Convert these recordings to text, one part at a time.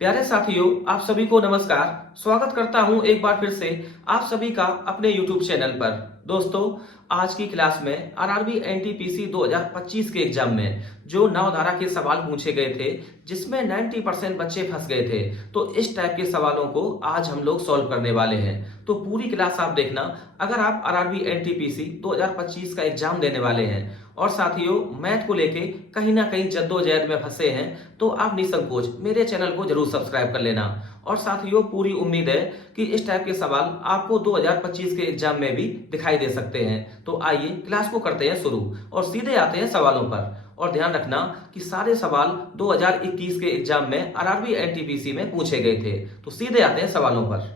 प्यारे साथियों, आप सभी को नमस्कार। स्वागत करता हूं एक बार फिर से आप सभी का अपने YouTube चैनल पर। दोस्तों, आज की क्लास में आरआरबी एनटीपीसी 2025 के एग्जाम में जो नवधारा के सवाल पूछे गए थे, जिसमें 90% बच्चे फंस गए थे, तो इस टाइप के सवालों को आज हम लोग सॉल्व करने वाले हैं। तो पूरी क्लास आप देखना। अगर आप आरआरबी एनटीपीसी 2025 का एग्जाम देने वाले हैं और साथियों मैथ को लेके कहीं ना कहीं जद्दोजहद में फंसे हैं, तो आप निसंकोच मेरे चैनल को जरूर सब्सक्राइब कर लेना। और साथियों, पूरी उम्मीद है कि इस टाइप के सवाल आपको 2025 के एग्जाम में भी दिखाई दे सकते हैं। तो आइए क्लास को करते हैं शुरू और सीधे आते हैं सवालों पर। और ध्यान रखना कि सारे सवाल 2021 के एग्जाम में आरआरबी एनटीपीसी में पूछे गए थे। तो सीधे आते हैं सवालों पर।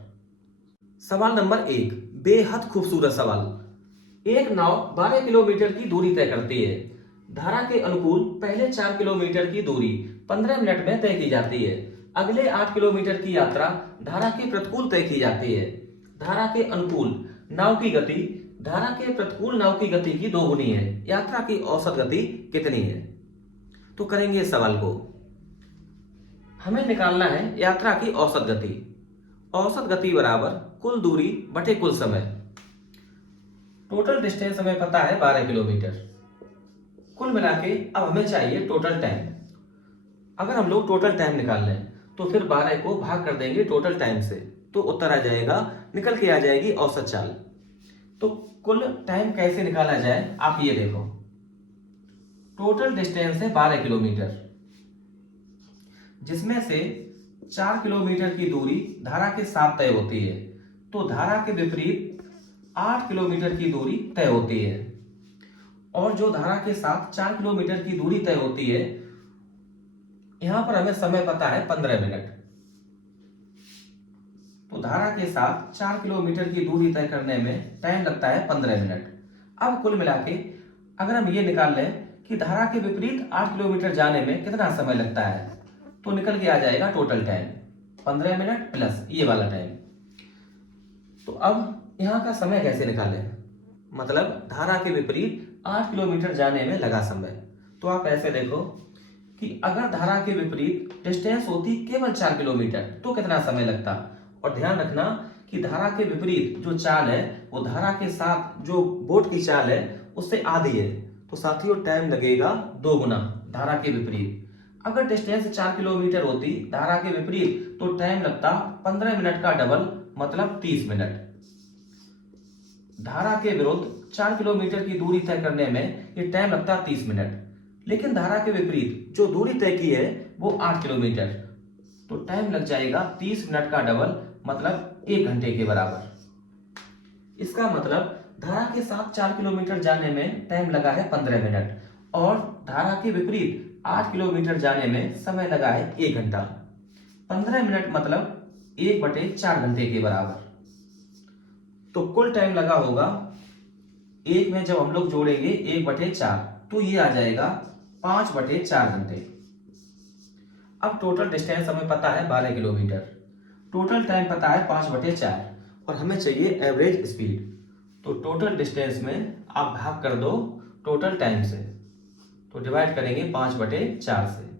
सवाल नंबर 1, बेहद खूबसूरत सवाल। एक नाव 12 किलोमीटर की दूरी तय करती है। धारा के अनुकूल पहले 4 किलोमीटर की दूरी 15 मिनट में तय की जाती है। अगले 8 किलोमीटर की यात्रा धारा के प्रतिकूल तय की जाती है। धारा के अनुकूल नाव की गति धारा के प्रतिकूल नाव की गति की दोगुनी है। यात्रा की औसत गति कितनी है? तो करेंगे इस सवाल को। हमें निकालना है यात्रा की औसत गति। औसत गति बराबर कुल दूरी बटे कुल समय। टोटल डिस्टेंस हमें पता है 12 किलोमीटर। कुल मिला के अब हमें चाहिए टोटल टाइम। अगर हम लोग टोटल टाइम निकाल लें तो फिर 12 को भाग कर देंगे टोटल टाइम से, तो उत्तर आ जाएगा, निकल के आ जाएगी औसत चाल। तो कुल टाइम कैसे निकाला जाए आप ये देखो। टोटल डिस्टेंस है 12 किलोमीटर, जिसमें से 4 किलोमीटर की दूरी धारा के साथ तय होती है, तो धारा के विपरीत 8 किलोमीटर की दूरी तय होती है। और जो धारा के साथ 4 किलोमीटर की दूरी तय होती है, यहां पर हमें समय पता है 15 मिनट। तो धारा के साथ 4 किलोमीटर की दूरी तय करने में टाइम लगता है 15 मिनट। अब कुल मिला के अगर हम ये निकाल लें कि धारा के विपरीत 8 किलोमीटर जाने में कितना समय लगता है, तो निकल के आ जाएगा टोटल टाइम 15 मिनट प्लस ये वाला टाइम। तो अब यहां का समय कैसे निकालें? मतलब धारा के विपरीत 8 किलोमीटर जाने में लगा समय। तो आप ऐसे देखो कि अगर धारा के विपरीत डिस्टेंस होती केवल 4 किलोमीटर तो कितना समय लगता। और ध्यान रखना कि धारा के विपरीत जो चाल है वो धारा के साथ जो बोट की चाल है उससे आधी है, तो साथियों टाइम लगेगा 2 गुना धारा के विपरीत। अगर डिस्टेंस 4 किलोमीटर होती धारा के विपरीत तो टाइम लगता 15 मिनट का डबल, मतलब 30 मिनट। धारा के विरुद्ध 4 किलोमीटर की दूरी तय करने में ये टाइम लगता 30 मिनट, लेकिन धारा के विपरीत जो दूरी तय की है वो 8 किलोमीटर, तो टाइम लग जाएगा 30 मिनट का डबल, मतलब 1 घंटे के बराबर। इसका मतलब धारा के साथ 4 किलोमीटर जाने में टाइम लगा है 15 मिनट और धारा के विपरीत 8 किलोमीटर जाने में समय लगा है 1 घंटा। 15 मिनट मतलब 1/4 घंटे के बराबर। तो कुल टाइम लगा होगा, एक में जब हम लोग जोड़ेंगे 1/4 तो ये आ जाएगा 5/4 घंटे। अब टोटल डिस्टेंस हमें पता है 12 किलोमीटर, टोटल टाइम पता है 5/4 और हमें चाहिए एवरेज स्पीड। तो टोटल डिस्टेंस में आप भाग कर दो टोटल टाइम से, तो डिवाइड करेंगे 5/4 से।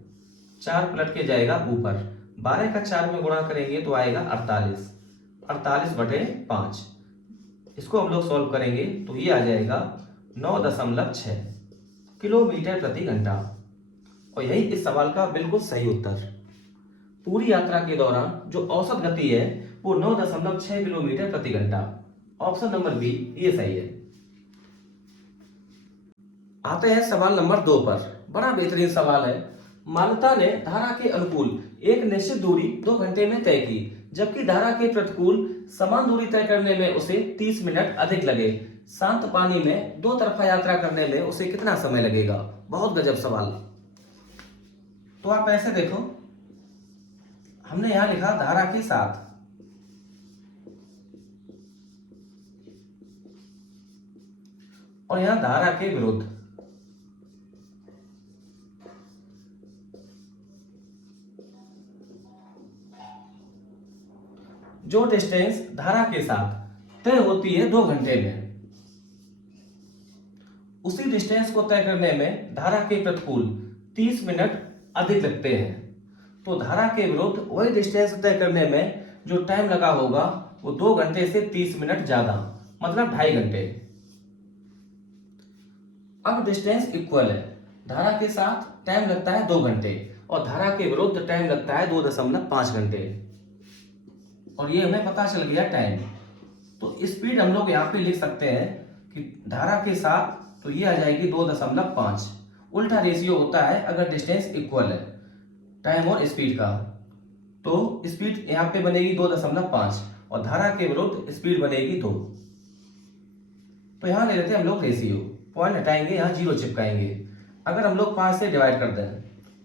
4 पलट के जाएगा ऊपर, 12 का 4 में गुणा करेंगे तो आएगा 48, 48/5। इसको हम लोग सॉल्व करेंगे तो ये आ जाएगा 9.6 किलोमीटर प्रति घंटा। और यही इस सवाल का बिल्कुल सही उत्तर। पूरी यात्रा के दौरान जो औसत गति है वो 9.6 किलोमीटर प्रति घंटा। ऑप्शन नंबर बी ये सही है। आते हैं सवाल नंबर 2 पर। बड़ा बेहतरीन सवाल है। मान्यता ने धारा के अनुकूल एक निश्चित दूरी 2 घंटे में तय की, जबकि धारा के प्रतिकूल समान दूरी तय करने में उसे 30 मिनट अधिक लगे। शांत पानी में 2 तरफा यात्रा करने में उसे कितना समय लगेगा? बहुत गजब सवाल। तो आप ऐसे देखो, हमने यहां लिखा धारा के साथ, और यहां धारा के विरुद्ध। जो डिस्टेंस धारा के साथ तय होती है 2 घंटे में, उसी डिस्टेंस को तय करने में धारा के प्रतिकूल 30 मिनट अधिक लगते हैं। तो धारा के विरुद्ध वही डिस्टेंस तय करने में जो टाइम लगा होगा वो 2 घंटे से 30 मिनट ज्यादा, मतलब 2.5 घंटे। अब डिस्टेंस इक्वल है, धारा के साथ टाइम लगता है 2 घंटे और धारा के विरुद्ध टाइम लगता है 2.5 घंटे, और ये हमें पता चल गया टाइम। तो स्पीड हम लोग यहाँ पे लिख सकते हैं कि धारा के साथ तो ये आ जाएगी 2.5। उल्टा रेशियो होता है अगर डिस्टेंस इक्वल है टाइम और स्पीड का, तो स्पीड यहाँ पे बनेगी 2.5 और धारा के विरुद्ध स्पीड बनेगी 2। तो यहाँ ले लेते हैं हम लोग रेशियो, पॉइंट हटाएंगे, यहाँ 0 चिपकाएंगे। अगर हम लोग 5 से डिवाइड कर दें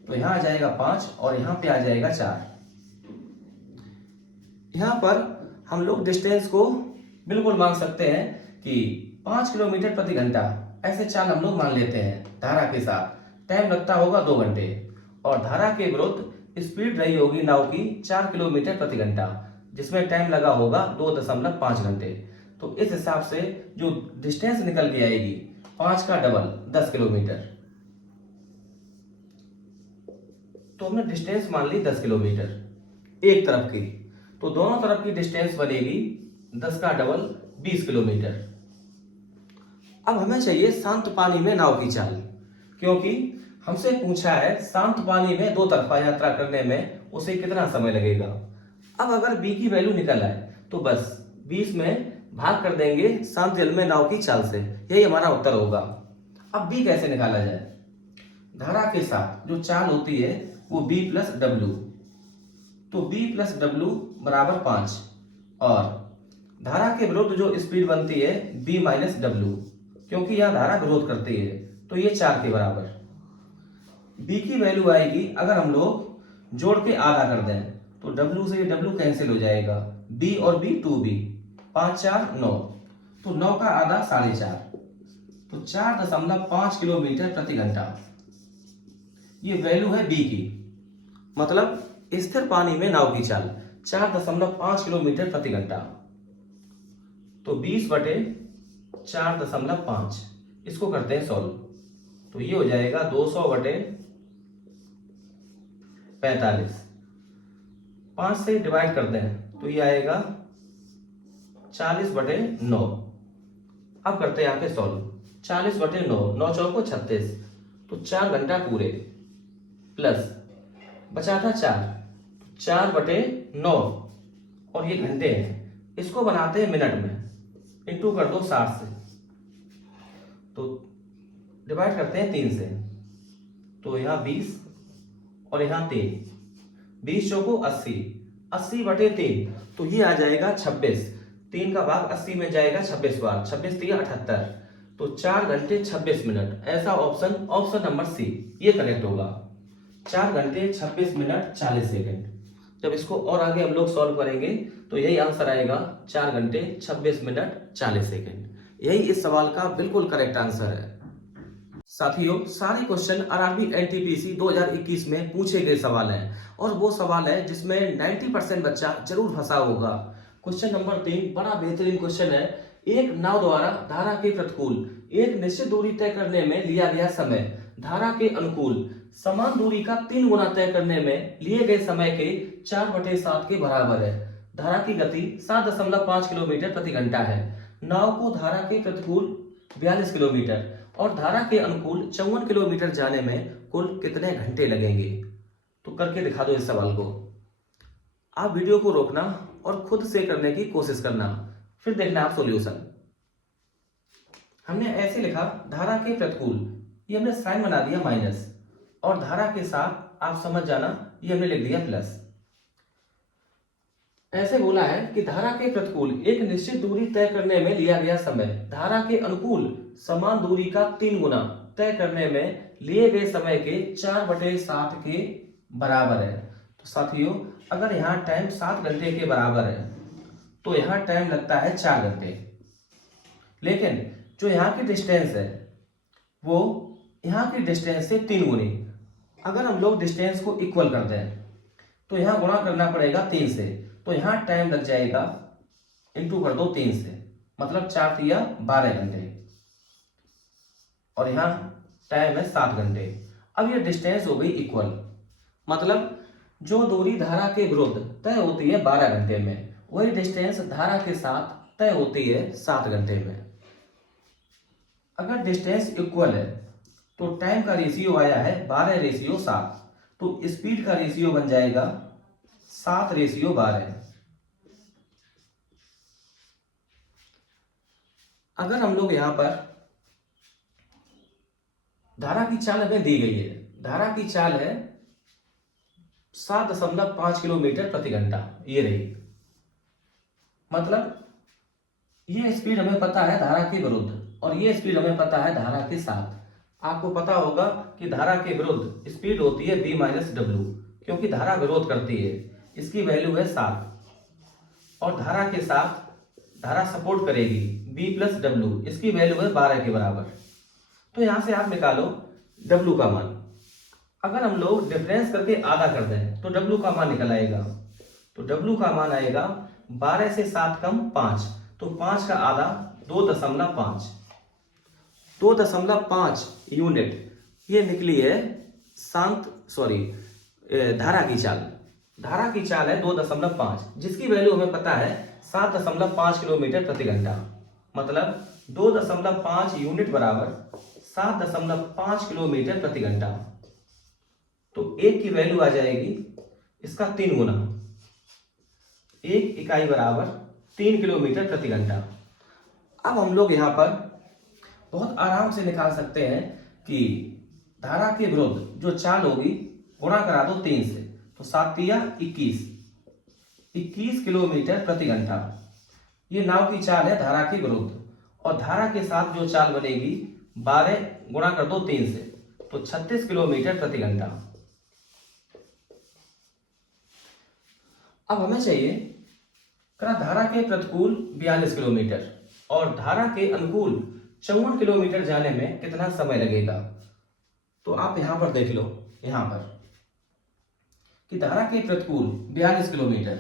तो यहाँ आ जाएगा 5 और यहाँ पे आ जाएगा 4। यहाँ पर हम लोग डिस्टेंस को बिल्कुल मान सकते हैं कि 5 किलोमीटर प्रति घंटा, ऐसे चाल हम लोग मान लेते हैं। धारा के साथ टाइम लगता होगा 2 घंटे और धारा के विरुद्ध स्पीड रही होगी नाव की 4 किलोमीटर प्रति घंटा, जिसमें टाइम लगा होगा 2.5 घंटे। तो इस हिसाब से जो डिस्टेंस निकल के आएगी 5 का डबल 10 किलोमीटर। तो हमने डिस्टेंस मान ली 10 किलोमीटर एक तरफ की, तो दोनों तरफ की डिस्टेंस बनेगी 10 का डबल 20 किलोमीटर। अब हमें चाहिए शांत पानी में नाव की चाल, क्योंकि हमसे पूछा है शांत पानी में 2 तरफा यात्रा करने में उसे कितना समय लगेगा। अब अगर b की वैल्यू निकल आए तो बस 20 में भाग कर देंगे शांत जल में नाव की चाल से, यही हमारा उत्तर होगा। अब b कैसे निकाला जाए? धारा के साथ जो चाल होती है वो b प्लस डब्ल्यू, तो b प्लस डब्ल्यू बराबर 5 और धारा के विरुद्ध जो स्पीड बनती है b माइनस डब्ल्यू, क्योंकि यह धारा विरोध करती है तो ये 4 के बराबर। b की वैल्यू आएगी अगर हम लोग जोड़ के आधा कर दें तो w से w कैंसिल हो जाएगा, b और b 2b, 5 4 9, तो 9 का आधा 4.5, तो 4.5 किलोमीटर प्रति घंटा ये वैल्यू है b की। मतलब स्थिर पानी में नाव की चाल 4.5 किलोमीटर प्रति घंटा, तो 20/4.5, इसको करते हैं सॉल्व, तो ये हो जाएगा 200/45। 5 से डिवाइड कर दें तो ये आएगा 40/9। अब करते हैं यहाँ पे सॉल्व, 40/9, 9 चौको 36, तो 4 घंटा पूरे, प्लस बचा था 4/9 और ये घंटे हैं, इसको बनाते हैं मिनट में, इंटू कर दो 60 से, तो डिवाइड करते हैं 3 से, तो यहाँ 20 और यहाँ 3, 20 चौको 80, 80/3, तो ये आ जाएगा 26। 3 का भाग 80 में जाएगा 26 बार, 26 3 78, तो 4 घंटे 26 मिनट। ऐसा ऑप्शन नंबर सी ये करेक्ट होगा, 4 घंटे 26 मिनट 40 सेकंड। जब इसको और आगे हम लोग सॉल्व करेंगे तो यही आंसर आएगा, 4 घंटे 26 मिनट 40 सेकंड। यही इस सवाल का बिल्कुल करेक्ट आंसर है। साथियों, सारे क्वेश्चन आरआरबी एनटीपीसी 2021 में पूछे गए सवाल हैं और वो सवाल है जिसमें 90% बच्चा जरूर फंसा होगा। क्वेश्चन नंबर 3 बड़ा बेहतरीन क्वेश्चन है। एक नाव द्वारा धारा के प्रतिकूल एक निश्चित दूरी तय करने में लिया गया समय धारा के अनुकूल समान दूरी का 3 गुना तय करने में लिए गए समय के 4/7 के बराबर है। धारा की गति 7.5 किलोमीटर प्रति घंटा है। नाव को धारा के प्रतिकूल 42 किलोमीटर और धारा के अनुकूल 54 किलोमीटर जाने में कुल कितने घंटे लगेंगे? तो करके दिखा दो इस सवाल को। आप वीडियो को रोकना और खुद से करने की कोशिश करना, फिर देखना आप सॉल्यूशन। हमने ऐसे लिखा, धारा के प्रतिकूल, ये हमने साइन बना दिया माइनस, और धारा के साथ आप समझ जाना ये हमने लिख दिया प्लस। ऐसे बोला है कि धारा के प्रतिकूल एक निश्चित दूरी तय करने में लिया गया समय धारा के अनुकूल समान दूरी का 3 गुना तय करने में लिए गए समय के 4/7 के बराबर है। तो साथियों, अगर यहाँ टाइम 7 घंटे के बराबर है तो यहाँ टाइम लगता है 4 घंटे, लेकिन जो यहाँ की डिस्टेंस है वो यहाँ की डिस्टेंस से 3 गुनी। अगर हम लोग डिस्टेंस को इक्वल कर दें तो यहाँ गुणा करना पड़ेगा 3 से, तो यहाँ टाइम लग जाएगा, इंटू कर दो 3 से, मतलब 4 तिया 12 घंटे, और यहाँ टाइम है 7 घंटे। अब ये डिस्टेंस हो गई इक्वल, मतलब जो दूरी धारा के विरुद्ध तय होती है 12 घंटे में, वही डिस्टेंस धारा के साथ तय होती है 7 घंटे में। अगर डिस्टेंस इक्वल है तो टाइम का रेशियो आया है 12:7, तो स्पीड का रेशियो बन जाएगा 7:12। अगर हम लोग यहां पर धारा की चाल हमें दी गई है, धारा की चाल है 7.5 किलोमीटर प्रति घंटा, ये रही। मतलब ये स्पीड हमें पता है धारा के विरुद्ध और ये स्पीड हमें पता है धारा के साथ। आपको पता होगा कि धारा के विरुद्ध स्पीड होती है v माइनस डब्ल्यू, क्योंकि धारा विरोध करती है, इसकी वैल्यू है 7। और धारा के साथ धारा सपोर्ट करेगी v प्लस डब्ल्यू, इसकी वैल्यू है 12 के बराबर। तो यहां से आप निकालो W का मान। अगर हम लोग डिफरेंस करके आधा कर दें तो W का मान निकल आएगा। तो W का मान आएगा 12 से 7 कम 5, तो 5 का आधा 2.5, 2.5 यूनिट ये निकली है धारा की चाल। धारा की चाल है 2.5, जिसकी वैल्यू हमें पता है 7.5 किलोमीटर प्रति घंटा। मतलब 2.5 यूनिट बराबर 7.5 किलोमीटर प्रति घंटा। तो एक की वैल्यू आ जाएगी इसका 3 गुना, एक इकाई बराबर 3 किलोमीटर प्रति घंटा। अब हम लोग यहां पर बहुत आराम से निकाल सकते हैं कि धारा के विरुद्ध जो चाल होगी गुणा करा दो 3 से, तो 7 तिया 21 किलोमीटर प्रति घंटा। ये नाव की चाल है धारा के विरुद्ध, और धारा के साथ जो चाल बनेगी 12 गुणा कर दो 3 से, तो 36 किलोमीटर प्रति घंटा। अब हमें चाहिए धारा के प्रतिकूल 42 किलोमीटर और धारा के अनुकूल 54 किलोमीटर जाने में कितना समय लगेगा। तो आप यहां पर देख लो, यहां पर कि धारा के प्रतिकूल 42 किलोमीटर,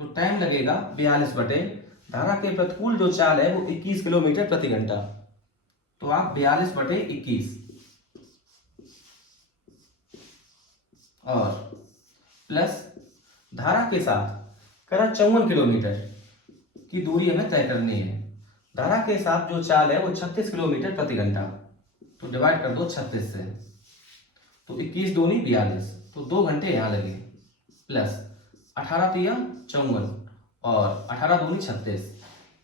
तो टाइम लगेगा 42 बटे धारा के प्रतिकूल जो चाल है वो 21 किलोमीटर प्रति घंटा। तो आप 42 बटे 21 और प्लस धारा के साथ 54 किलोमीटर की दूरी हमें तय करनी है। धारा के साथ जो चाल है वो 36 किलोमीटर प्रति घंटा, तो डिवाइड कर दो 36 से, तो 21 दूनी 42, तो 2 घंटे यहां लगे। प्लस 18 तिया 54 और 18 दूनी 36,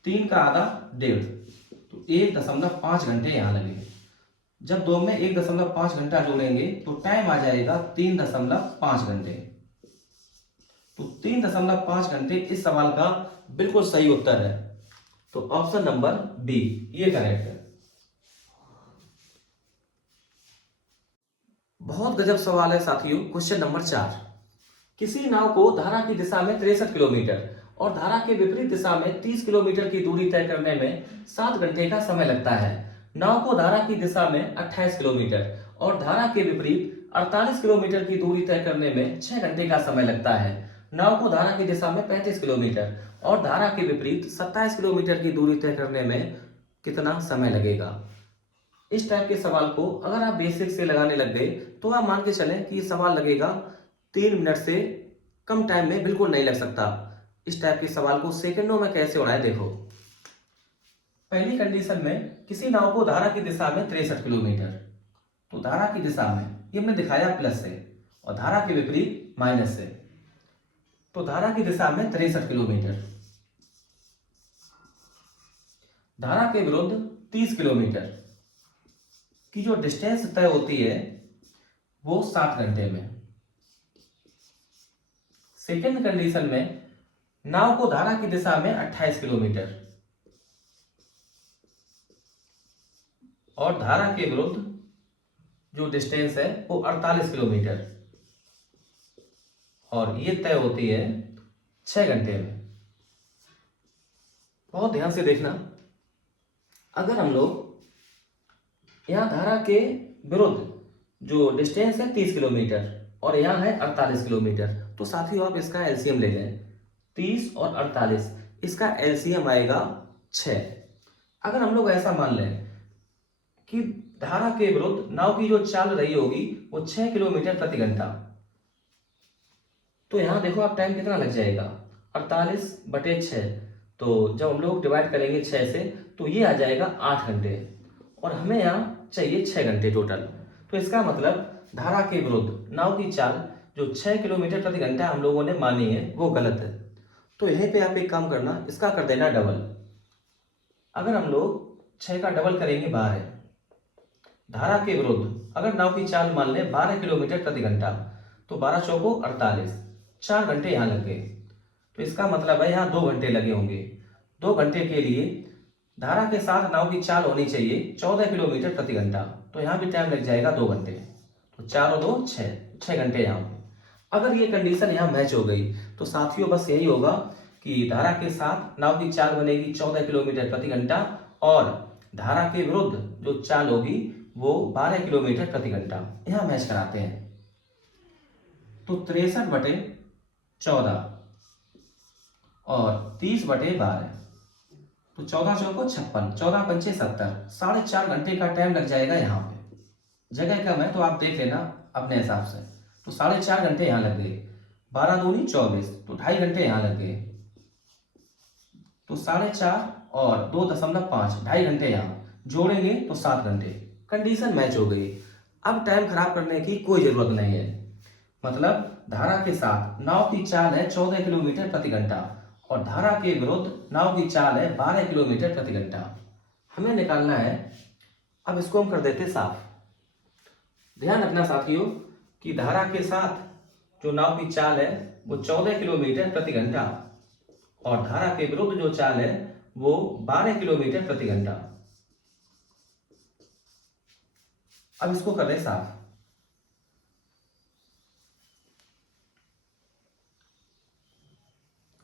3 का आधा 1.5, तो 1.5 घंटे यहां लगे। जब 2 में 1.5 घंटा जोड़ेंगे तो टाइम आ जाएगा 3.5 घंटे। तो 3.5 घंटे इस सवाल का बिल्कुल सही उत्तर है। तो ऑप्शन नंबर बी ये करेक्ट है। बहुत गजब सवाल है साथियों। क्वेश्चन नंबर 4, किसी नाव को धारा की दिशा में 63 किलोमीटर और धारा के विपरीत दिशा में 30 किलोमीटर की दूरी तय करने में 7 घंटे का समय लगता है। नाव को धारा की दिशा में 28 किलोमीटर और धारा के विपरीत 48 किलोमीटर की दूरी तय करने में 6 घंटे का समय लगता है। नाव को धारा की दिशा में 35 किलोमीटर और धारा के विपरीत 27 किलोमीटर की दूरी तय करने में कितना समय लगेगा। इस टाइप के सवाल को अगर आप बेसिक से लगाने लग गए तो आप मान के चलें कि ये सवाल लगेगा 3 मिनट से कम टाइम में बिल्कुल नहीं लग सकता। इस टाइप के सवाल को सेकंडों में कैसे होना है देखो। पहली कंडीशन में किसी नाव को धारा की दिशा में 63 किलोमीटर, तो धारा की दिशा में ये हमने दिखाया प्लस से और धारा के विपरीत माइनस से, तो धारा की दिशा में 63 किलोमीटर, धारा के विरुद्ध 30 किलोमीटर की जो डिस्टेंस तय होती है वो 7 घंटे में। सेकेंड कंडीशन में नाव को धारा की दिशा में 28 किलोमीटर और धारा के विरुद्ध जो डिस्टेंस है वो 48 किलोमीटर और ये तय होती है 6 घंटे में। बहुत ध्यान से देखना, अगर हम लोग यहां धारा के विरुद्ध जो डिस्टेंस है 30 किलोमीटर और यहां है 48 किलोमीटर, तो साथियों आप इसका एलसीएम ले लें। 30 और 48 इसका एलसीएम आएगा 6। अगर हम लोग ऐसा मान लें कि धारा के विरुद्ध नाव की जो चाल रही होगी वो 6 किलोमीटर प्रति घंटा, तो यहाँ देखो आप टाइम कितना लग जाएगा, 48/6। तो जब हम लोग डिवाइड करेंगे 6 से तो ये आ जाएगा 8 घंटे, और हमें यहाँ चाहिए 6 घंटे टोटल। तो इसका मतलब धारा के विरुद्ध नाव की चाल जो 6 किलोमीटर प्रति घंटा हम लोगों ने मानी है वो गलत है। तो यहीं पे आप एक काम करना, इसका कर देना डबल। अगर हम लोग 6 का डबल करेंगे 12, धारा के विरुद्ध अगर नाव की चाल मान लें 12 किलोमीटर प्रति घंटा, तो 12 चौको 48, 4 घंटे यहाँ लग गए। तो इसका मतलब है यहाँ 2 घंटे लगे होंगे। 2 घंटे के लिए धारा के साथ नाव की चाल होनी चाहिए 14 किलोमीटर प्रति घंटा, तो यहाँ भी टाइम लग जाएगा 2 घंटे। तो 4 और 2 6, 6 घंटे यहाँ पे। अगर ये कंडीशन यहाँ मैच हो गई तो साथियों बस यही होगा कि धारा के साथ नाव की चाल बनेगी 14 किलोमीटर प्रति घंटा, और धारा के विरुद्ध जो चाल होगी वो 12 किलोमीटर प्रति घंटा। यहाँ मैच कराते हैं। तो 63/14 और 30/12, तो 14 चौको 56, 14 पंचे 70, 4.5 घंटे का टाइम लग जाएगा यहाँ पे। जगह कम है तो आप देख लेना अपने हिसाब से। तो 4.5 घंटे यहाँ लग गए, 12 दूनी 24, तो 2.5 घंटे यहाँ लग गए। तो 4.5 और 2.5, 2.5 घंटे यहाँ जोड़ेंगे तो 7 घंटे। कंडीशन मैच हो गई। अब टाइम खराब करने की कोई जरूरत नहीं है। मतलब धारा के साथ नाव की चाल है 14 किलोमीटर प्रति घंटा, और धारा के विरुद्ध नाव की चाल है 12 किलोमीटर प्रति घंटा। हमें निकालना है। अब इसको हम कर देते साफ। ध्यान रखना साथियों कि धारा के साथ जो नाव की चाल है वो 14 किलोमीटर प्रति घंटा, और धारा के विरुद्ध जो चाल है वो 12 किलोमीटर प्रति घंटा। अब इसको कर दें साफ।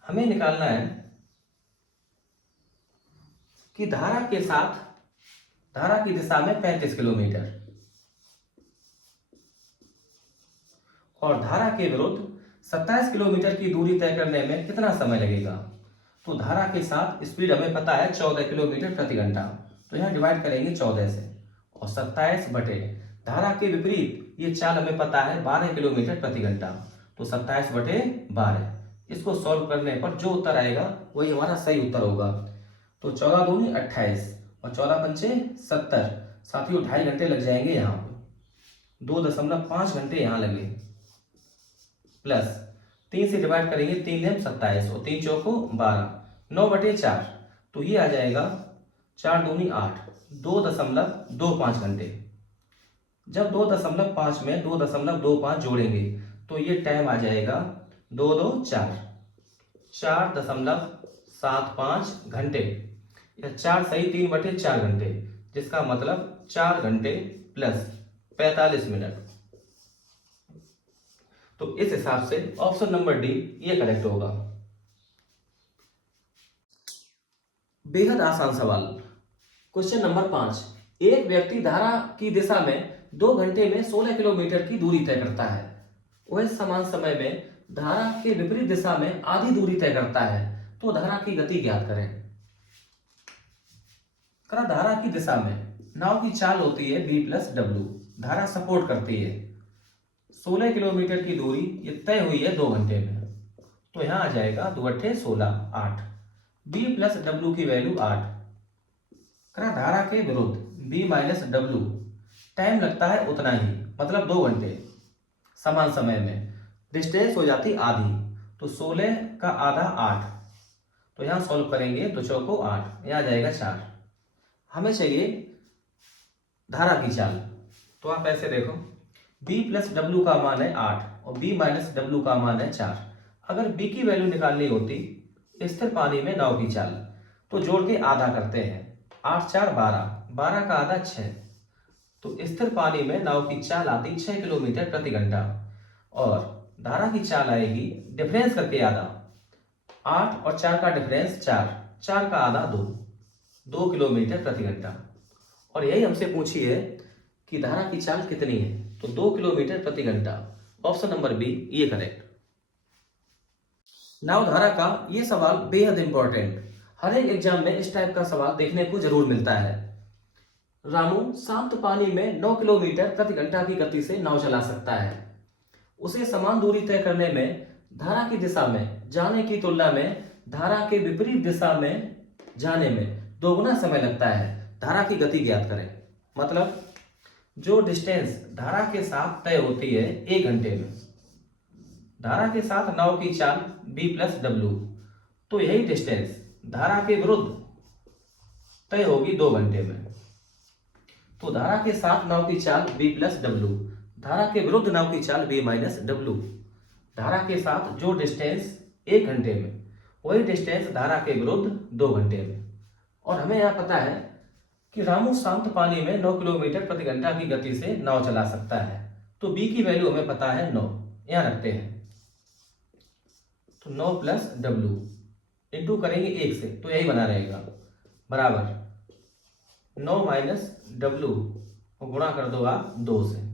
हमें निकालना है कि धारा के साथ धारा की दिशा में 35 किलोमीटर, और धारा के विरुद्ध 27 किलोमीटर की दूरी तय करने में कितना समय लगेगा। तो धारा के साथ स्पीड हमें पता है 14 किलोमीटर प्रति घंटा, तो यहाँ डिवाइड करेंगे 14 से, और 27 बटे धारा के विपरीत ये चाल हमें पता है 12 किलोमीटर प्रति घंटा, तो 27/12। इसको सॉल्व करने पर जो उत्तर आएगा वही हमारा सही उत्तर होगा। तो 14 दूनी 28 और 14 पंचे 70, साथियों 2.5 घंटे लग जाएंगे यहाँ पे। 2.5 घंटे यहाँ लगे, प्लस 3 से डिवाइड करेंगे, 3 दूनी 27 और 3 चौको 12, 9/4, तो ये आ जाएगा 4 दूनी 8, 2.25 घंटे। जब 2.5 में 2.25 जोड़ेंगे तो ये टाइम आ जाएगा 2 2 4, 4.75 घंटे, या 4 सही 3/4 घंटे, जिसका मतलब 4 घंटे प्लस 45 मिनट। तो इस हिसाब से ऑप्शन नंबर डी ये करेक्ट होगा। बेहद आसान सवाल, क्वेश्चन नंबर 5। एक व्यक्ति धारा की दिशा में 2 घंटे में 16 किलोमीटर की दूरी तय करता है। वह समान समय में धारा के विपरीत दिशा में आधी दूरी तय करता है, तो धारा की गति ज्ञात करें। धारा की दिशा में नाव की चाल होती है B+W, धारा सपोर्ट करती है। 16 किलोमीटर की दूरी ये तय हुई है 2 घंटे में, तो यहां आ जाएगा 2 × 16, 8। B+W की वैल्यू 8। धारा के विरुद्ध B-W टाइम लगता है उतना ही, मतलब 2 घंटे। समान समय में डिस्टेंस हो जाती आधी, तो 16 का आधा 8, तो यहां सॉल्व करेंगे तो चौको 8, यहां जाएगा 4। हमें चाहिए धारा की चाल, तो आप ऐसे देखो B+W का मान है 8 और B-W का मान है 4। अगर B की वैल्यू निकालनी होती स्थिर पानी में नाव की चाल, तो जोड़ के आधा करते हैं, 8 4 12, 12 का आधा 6, तो स्थिर पानी में नाव की चाल आती 6 किलोमीटर प्रति घंटा, और धारा की चाल आएगी डिफरेंस करके आधा, 8 और 4 का डिफरेंस 4, 4 का आधा 2 किलोमीटर प्रति घंटा। और यही हमसे पूछी है कि धारा की चाल कितनी है, तो 2 किलोमीटर प्रति घंटा। ऑप्शन नंबर बी ये करेक्ट। नाव धारा का ये सवाल बेहद इंपॉर्टेंट, हर एक एग्जाम में इस टाइप का सवाल देखने को जरूर मिलता है। रामू शांत पानी में 9 किलोमीटर प्रति घंटा की गति से नाव चला सकता है। उसे समान दूरी तय करने में धारा की दिशा में जाने की तुलना में धारा के विपरीत दिशा में जाने में दोगुना समय लगता है। धारा की गति ज्ञात करें। मतलब जो डिस्टेंस धारा के साथ तय होती है 1 घंटे में, धारा के साथ नाव की चाल b प्लस डब्ल्यू, तो यही डिस्टेंस धारा के विरुद्ध तय होगी 2 घंटे में। तो धारा के साथ नाव की चाल b प्लस डब्ल्यू, धारा के विरुद्ध नाव की चाल b माइनस डब्ल्यू। धारा के साथ जो डिस्टेंस 1 घंटे में, वही डिस्टेंस धारा के विरुद्ध 2 घंटे में। और हमें यह पता है कि रामू शांत पानी में 9 किलोमीटर प्रति घंटा की गति से नाव चला सकता है। तो b की वैल्यू हमें पता है 9, यहां रखते हैं। तो 9 प्लस डब्ल्यू इंटू करेंगे 1 से, तो यही बना रहेगा, बराबर 9 माइनस डब्ल्यू और गुणा कर दो आप 2 से।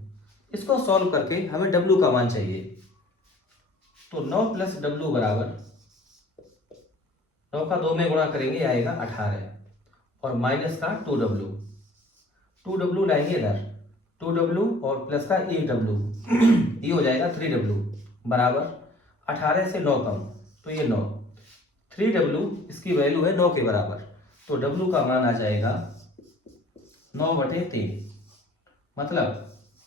इसको सॉल्व करके हमें डब्ल्यू का मान चाहिए। तो 9 प्लस डब्ल्यू बराबर 9 का 2 में गुणा करेंगे आएगा 18 और माइनस का 2w, 2w लाएंगे इधर, 2w और प्लस का 1w, ये हो जाएगा 3w बराबर 18 से 9 कम, तो ये 9, 3w इसकी वैल्यू है 9 के बराबर। तो w का मान आ जाएगा 9/3, मतलब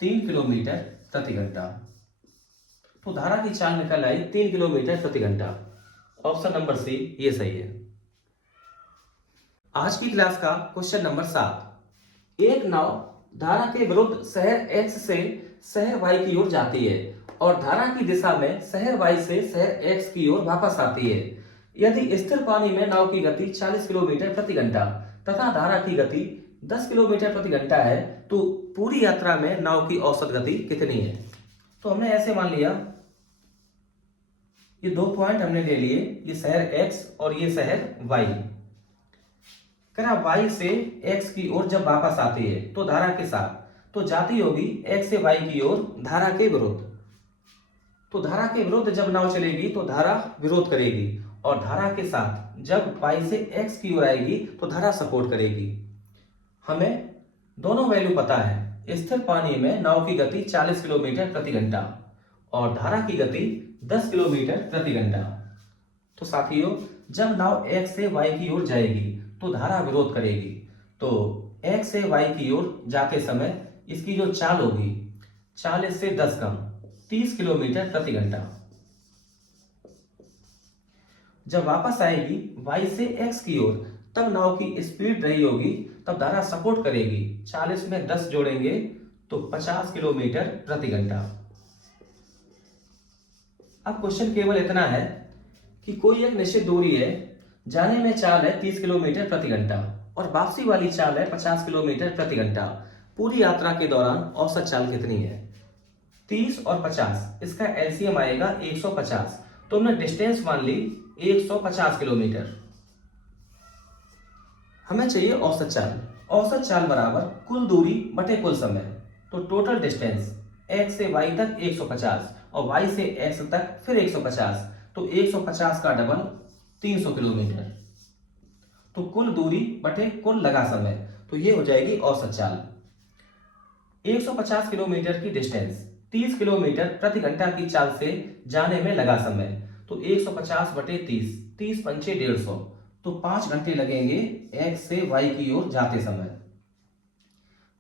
3 किलोमीटर प्रति घंटा। तो धारा की चाल निकल आई 3 किलोमीटर प्रति घंटा। ऑप्शन नंबर सी ये सही है। आज की क्लास का क्वेश्चन नंबर 7। एक नाव धारा के विरुद्ध शहर X से शहर Y की ओर जाती है और धारा की दिशा में शहर Y से शहर X की ओर वापस आती है। यदि स्थिर पानी में नाव की गति 40 किलोमीटर प्रति घंटा तथा धारा की गति 10 किलोमीटर प्रति घंटा है, तो पूरी यात्रा में नाव की औसत गति कितनी है। तो हमने ऐसे मान लिया, ये 2 पॉइंट हमने ले लिए, ये शहर X और ये शहर Y। करा Y से X की ओर जब वापस आती है तो धारा के साथ, तो जाती होगी X से Y की ओर धारा के विरुद्ध। तो धारा के विरुद्ध जब नाव चलेगी तो धारा विरोध करेगी, और धारा के साथ जब Y से X की ओर आएगी तो धारा सपोर्ट करेगी। हमें दोनों वैल्यू पता है। स्थिर पानी में नाव की गति 40 किलोमीटर प्रति घंटा और धारा की गति 10 किलोमीटर प्रति घंटा। तो साथियों, जब नाव X से Y की ओर जाएगी तो धारा विरोध करेगी। तो X से Y की ओर जाते समय इसकी जो चाल होगी 40 से 10 कम, 30 किलोमीटर प्रति घंटा। जब वापस आएगी Y से X की ओर, तब नाव की स्पीड रही होगी, तब धारा सपोर्ट करेगी। 40 में 10 जोड़ेंगे तो 50 किलोमीटर प्रति घंटा। अब क्वेश्चन केवल इतना है कि कोई एक निश्चित दूरी है, जाने में चाल है 30 किलोमीटर प्रति घंटा और वापसी वाली चाल है 50 किलोमीटर प्रति घंटा। पूरी यात्रा के दौरान औसत चाल कितनी है। 30 और 50, इसका एलसीएम आएगा 150। तो हमने डिस्टेंस मान ली 150 किलोमीटर। हमें चाहिए औसत चाल। औसत चाल बराबर कुल दूरी बटे कुल समय। तो टोटल डिस्टेंस X से Y तक 150 और Y से X तक फिर 150, तो 150 का डबल 300 किलोमीटर। तो कुल दूरी बटे कुल लगा समय, तो ये हो जाएगी औसत चाल। 150 किलोमीटर की डिस्टेंस 30 किलोमीटर प्रति घंटा की चाल से जाने में लगा समय, तो 150 बटे 30, 30 पंचे 150, तो 5 घंटे लगेंगे X से Y की ओर जाते समय।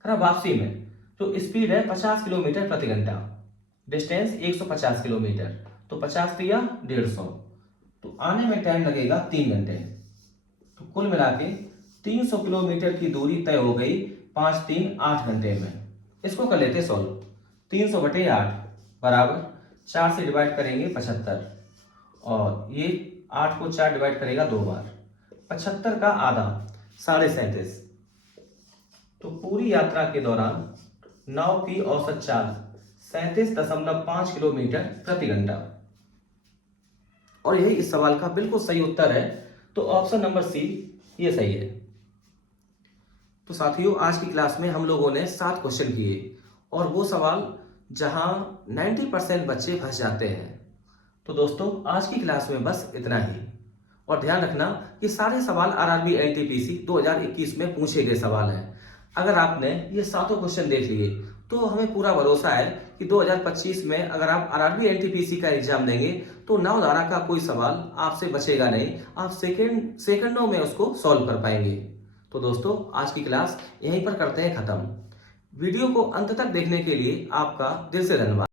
वापसी में जो स्पीड है 50 किलोमीटर प्रति घंटा, डिस्टेंस 150 किलोमीटर, तो 50 दिया 150, तो आने में टाइम लगेगा 3 घंटे। तो कुल मिला के 300 किलोमीटर की दूरी तय हो गई 5 3 8 घंटे में। इसको कर लेते सॉल्व। 300 बटे 8 बराबर 4 से डिवाइड करेंगे 75, और ये 8 को 4 डिवाइड करेगा 2 बार, 75 का आधा 37.5। तो पूरी यात्रा के दौरान नाव की औसत चाल 37.5 किलोमीटर प्रति घंटा। और यही इस सवाल का बिल्कुल सही उत्तर है। तो ऑप्शन नंबर सी ये सही है। तो साथियों, आज की क्लास में हम लोगों ने 7 क्वेश्चन किए, और वो सवाल जहां 90% बच्चे फंस जाते हैं। तो दोस्तों, आज की क्लास में बस इतना ही। और ध्यान रखना कि सारे सवाल आरआरबी एनटीपीसी 2021 में पूछे गए सवाल हैं। अगर आपने ये 7 क्वेश्चन देख लिए तो हमें पूरा भरोसा है कि 2025 में अगर आप आरआरबी एनटीपीसी का एग्जाम देंगे तो नवधारा का कोई सवाल आपसे बचेगा नहीं, आप सेकंडों में उसको सॉल्व कर पाएंगे। तो दोस्तों, आज की क्लास यहीं पर करते हैं खत्म। वीडियो को अंत तक देखने के लिए आपका दिल से धन्यवाद।